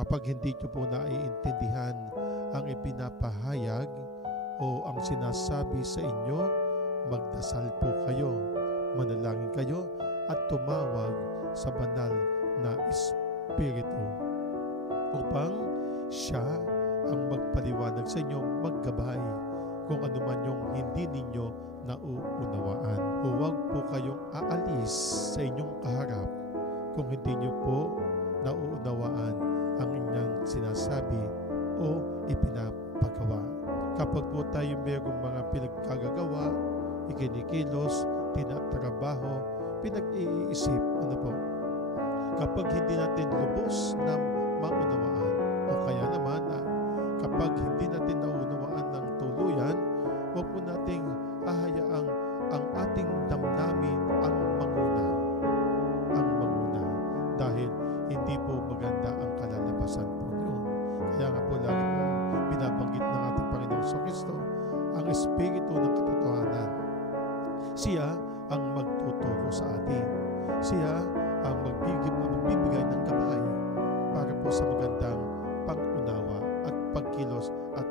Kapag hindi nyo po naiintindihan ang ipinapahayag o ang sinasabi sa inyo, magdasal po kayo, manalangin kayo at tumawag sa banal na Espiritu upang siya ang magpaliwanag sa inyo, maggabay kung ano man yung hindi ninyo nauunawaan. Huwag po kayong aalis sa inyong kaharap kung hindi nyo po nauunawaan ang inyong sinasabi o ipinapagawa. Kapag po tayo mayroong mga pinagkagagawa, ikinikilos, tinatrabaho, pinag-iisip, ano po? Kapag hindi natin lubos na maunawaan, o kaya naman kapag hindi natin naunawaan ng tuluyan, huwag po nating hahayaang ang ating damdamin ang manguna. Dahil hindi po maganda ang kalalabasan po yun. Kaya nga po lagi po binabanggit ng ating Panginoong Jesucristo ang Espiritu ng katotohanan. Siya ang magtuturo sa atin. Siya ang magbibigay ng gabay para po sa magandang pag-unawa at pagkilos at